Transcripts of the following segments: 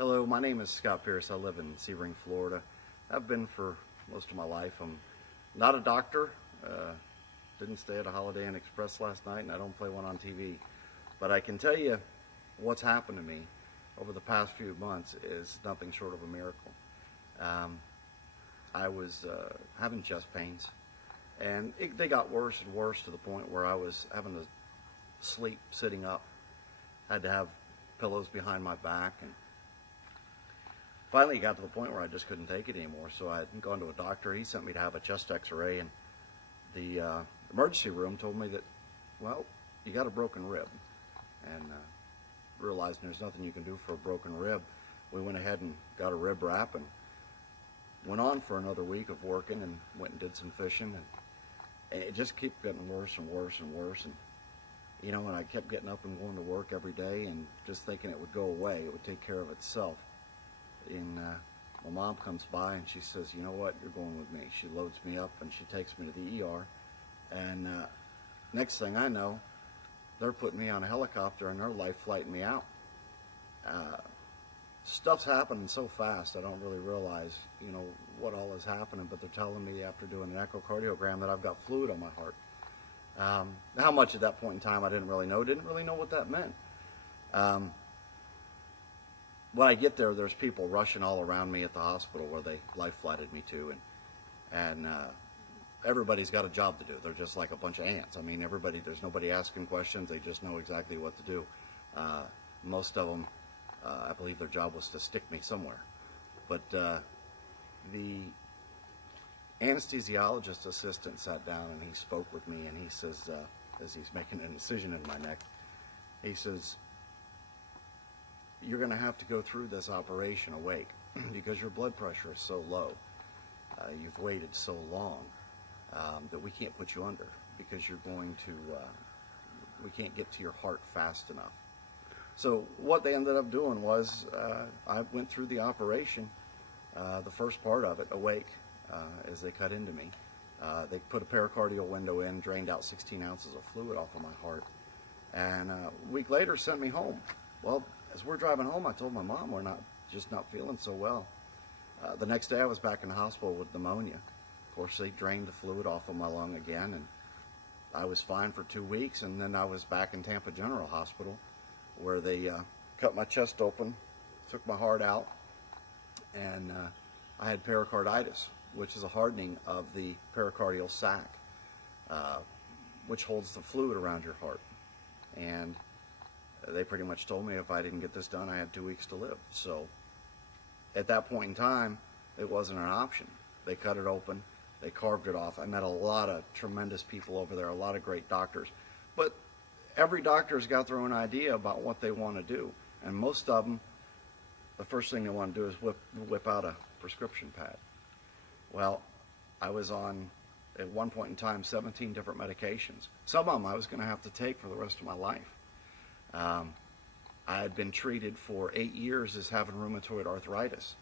Hello, my name is Scott Pearce. I live in Sebring, Florida. I've been for most of my life. I'm not a doctor. Didn't stay at a Holiday Inn Express last night, and I don't play one on TV. But I can tell you what's happened to me over the past few months is nothing short of a miracle. I was having chest pains, and they got worse and worse to the point where I was having to sleep sitting up. Had to have pillows behind my back, and finally it got to the point where I just couldn't take it anymore. So I had gone to a doctor. He sent me to have a chest x-ray, and the emergency room told me that, well, you got a broken rib. And realizing there's nothing you can do for a broken rib, we went ahead and got a rib wrap and went on for another week of working, and went and did some fishing, and it just kept getting worse and worse and worse. And you know, and I kept getting up and going to work every day and just thinking it would go away, it would take care of itself. And my mom comes by and she says, you know what, you're going with me. She loads me up and she takes me to the ER. And next thing I know, they're putting me on a helicopter and they're life flighting me out. Stuff's happening so fast, I don't really realize, you know, what all is happening, but they're telling me after doing an echocardiogram that I've got fluid on my heart. How much at that point in time I didn't really know what that meant. When I get there, there's people rushing all around me at the hospital where they life flighted me to, and everybody's got a job to do. They're just like a bunch of ants. I mean, there's nobody asking questions. They just know exactly what to do. Most of them, I believe their job was to stick me somewhere. But the anesthesiologist assistant sat down and he spoke with me, and he says, as he's making an incision in my neck, he says, you're going to have to go through this operation awake because your blood pressure is so low. You've waited so long that we can't put you under because you're going to, we can't get to your heart fast enough. So what they ended up doing was I went through the operation, the first part of it, awake. As they cut into me. They put a pericardial window in, drained out 16 ounces of fluid off of my heart, and a week later sent me home. Well, as we're driving home, I told my mom we're just not feeling so well. The next day I was back in the hospital with pneumonia. Of course, they drained the fluid off of my lung again, and I was fine for 2 weeks, and then I was back in Tampa General Hospital where they cut my chest open, took my heart out, and I had pericarditis, which is a hardening of the pericardial sac, which holds the fluid around your heart. And they pretty much told me if I didn't get this done, I had 2 weeks to live. So at that point in time, it wasn't an option. They cut it open, they carved it off. I met a lot of tremendous people over there, a lot of great doctors. But every doctor's got their own idea about what they want to do. And most of them, the first thing they want to do is whip out a prescription pad. Well, I was on, at one point in time, 17 different medications. Some of them I was going to have to take for the rest of my life. I had been treated for 8 years as having rheumatoid arthritis.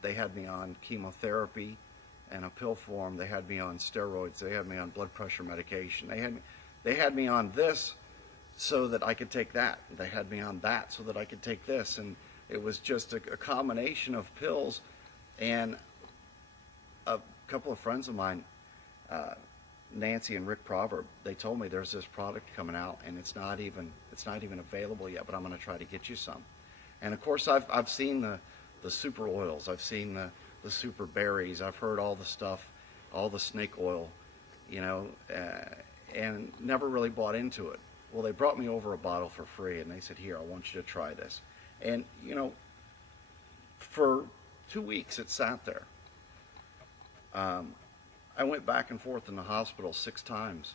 They had me on chemotherapy in a pill form. They had me on steroids. They had me on blood pressure medication. They had me on this so that I could take that. They had me on that so that I could take this. And it was just a combination of pills. And a couple of friends of mine, Nancy and Rick Proverb, they told me there's this product coming out and it's not even available yet, but I'm going to try to get you some. And of course I've seen the super oils, I've seen the super berries, I've heard all the stuff, all the snake oil, you know, and never really bought into it. Well, they brought me over a bottle for free and they said, here, I want you to try this. And you know, for 2 weeks it sat there. I went back and forth in the hospital 6 times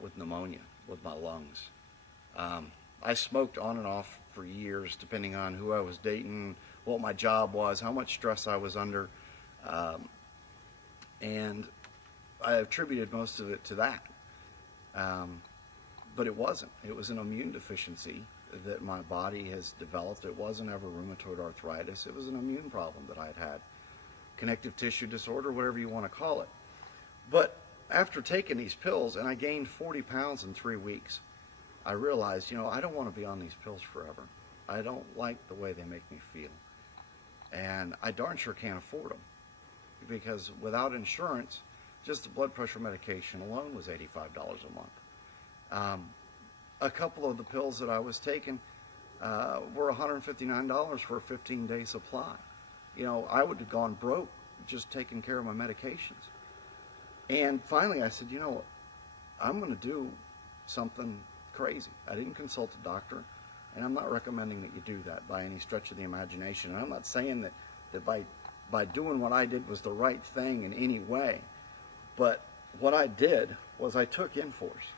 with pneumonia, with my lungs. I smoked on and off for years, depending on who I was dating, what my job was, how much stress I was under. And I attributed most of it to that. But it wasn't. It was an immune deficiency that my body has developed. It wasn't ever rheumatoid arthritis. It was an immune problem that I had had. Connective tissue disorder, whatever you want to call it. But after taking these pills, and I gained 40 pounds in 3 weeks, I realized, you know, I don't want to be on these pills forever. I don't like the way they make me feel. And I darn sure can't afford them, because without insurance, just the blood pressure medication alone was $85 a month. A couple of the pills that I was taking were $159 for a 15-day supply. You know, I would have gone broke just taking care of my medications. And finally I said, you know, I'm going to do something crazy. I didn't consult a doctor, and I'm not recommending that you do that by any stretch of the imagination. And I'm not saying that by doing what I did was the right thing in any way. But what I did was I took inFORCE.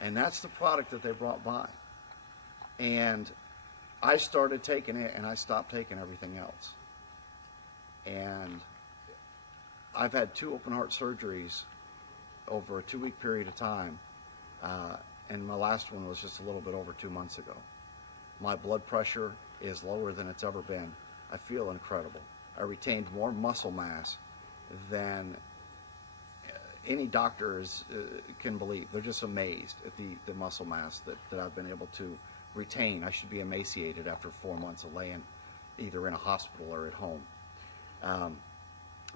And that's the product that they brought by. And I started taking it, and I stopped taking everything else. And I've had 2 open heart surgeries over a 2-week period of time. And my last one was just a little bit over 2 months ago. My blood pressure is lower than it's ever been. I feel incredible. I retained more muscle mass than any doctor can believe. They're just amazed at the muscle mass that I've been able to retain. I should be emaciated after 4 months of laying either in a hospital or at home.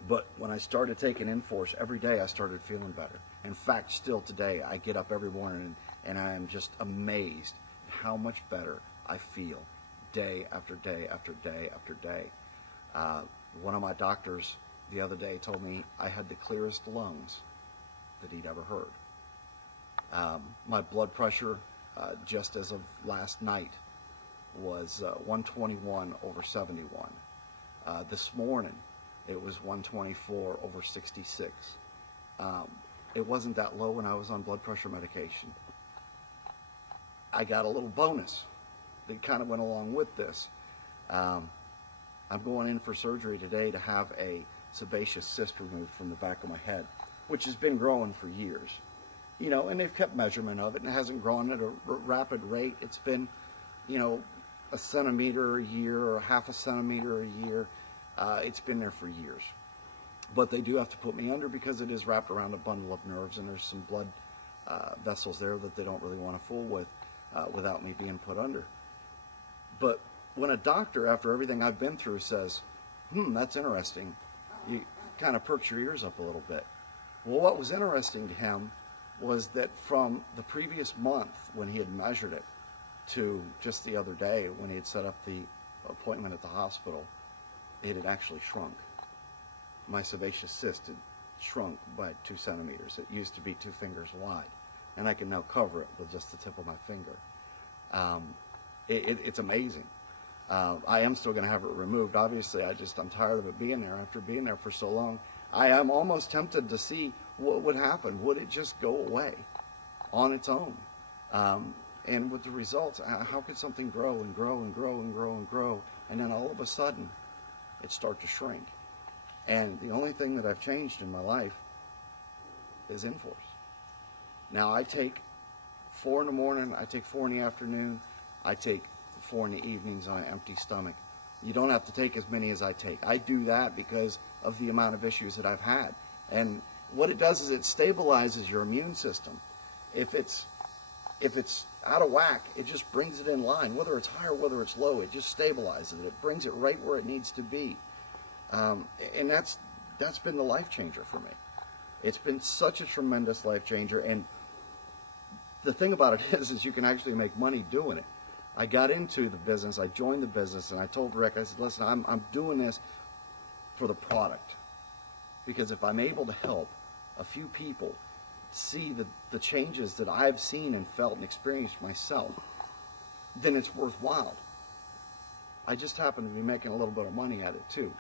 But when I started taking inFORCE, every day I started feeling better. In fact, still today, I get up every morning and I am just amazed at how much better I feel day after day after day after day. One of my doctors the other day told me I had the clearest lungs that he'd ever heard. My blood pressure, just as of last night, was 121/71. This morning, it was 124/66. It wasn't that low when I was on blood pressure medication. I got a little bonus that kind of went along with this. I'm going in for surgery today to have a sebaceous cyst removed from the back of my head, which has been growing for years. You know, and they've kept measurement of it, and it hasn't grown at a rapid rate. It's been, you know, a centimeter a year or half a centimeter a year. It's been there for years. But they do have to put me under because it is wrapped around a bundle of nerves, and there's some blood vessels there that they don't really want to fool with without me being put under. But when a doctor, after everything I've been through, says, that's interesting, you kind of perks your ears up a little bit. Well, what was interesting to him was that from the previous month when he had measured it to just the other day when he had set up the appointment at the hospital, it had actually shrunk. My sebaceous cyst had shrunk by 2 centimeters. It used to be 2 fingers wide, and I can now cover it with just the tip of my finger. It's amazing. I am still going to have it removed. Obviously, I'm tired of it being there. After being there for so long, I am almost tempted to see what would happen. Would it just go away on its own? And with the results, how could something grow and grow and grow and grow and grow, and then all of a sudden, it start to shrink? And the only thing that I've changed in my life is inFORCE. Now I take 4 in the morning, I take 4 in the afternoon, I take 4 in the evenings on an empty stomach. You don't have to take as many as I take. I do that because of the amount of issues that I've had. And what it does is it stabilizes your immune system. If it's out of whack, it just brings it in line. Whether it's high or whether it's low, it just stabilizes it. It brings it right where it needs to be. And that's been the life changer for me. It's been such a tremendous life changer. And the thing about it is you can actually make money doing it. I got into the business, I joined the business, and I told Rick, I said, listen, I'm doing this for the product. Because if I'm able to help a few people see the changes that I've seen and felt and experienced myself, then it's worthwhile. I just happen to be making a little bit of money at it too,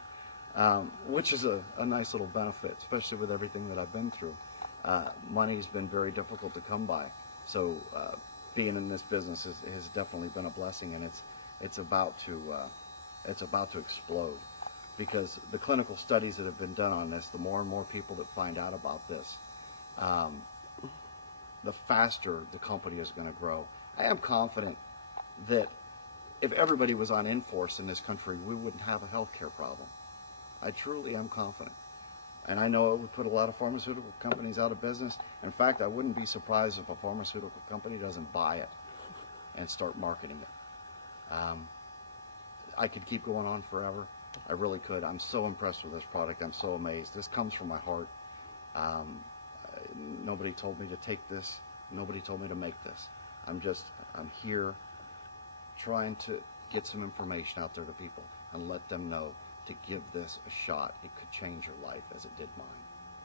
which is a nice little benefit, especially with everything that I've been through. Money's been very difficult to come by, so being in this business has definitely been a blessing, and it's about to explode, because the clinical studies that have been done on this, the more and more people that find out about this, the faster the company is going to grow. I am confident that if everybody was on inFORCE in this country, we wouldn't have a healthcare problem. I truly am confident. And I know it would put a lot of pharmaceutical companies out of business. In fact, I wouldn't be surprised if a pharmaceutical company doesn't buy it and start marketing it. I could keep going on forever. I really could. I'm so impressed with this product. I'm so amazed. This comes from my heart. Nobody told me to take this. Nobody told me to make this. I'm here trying to get some information out there to people and let them know to give this a shot. It could change your life as it did mine.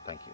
Thank you.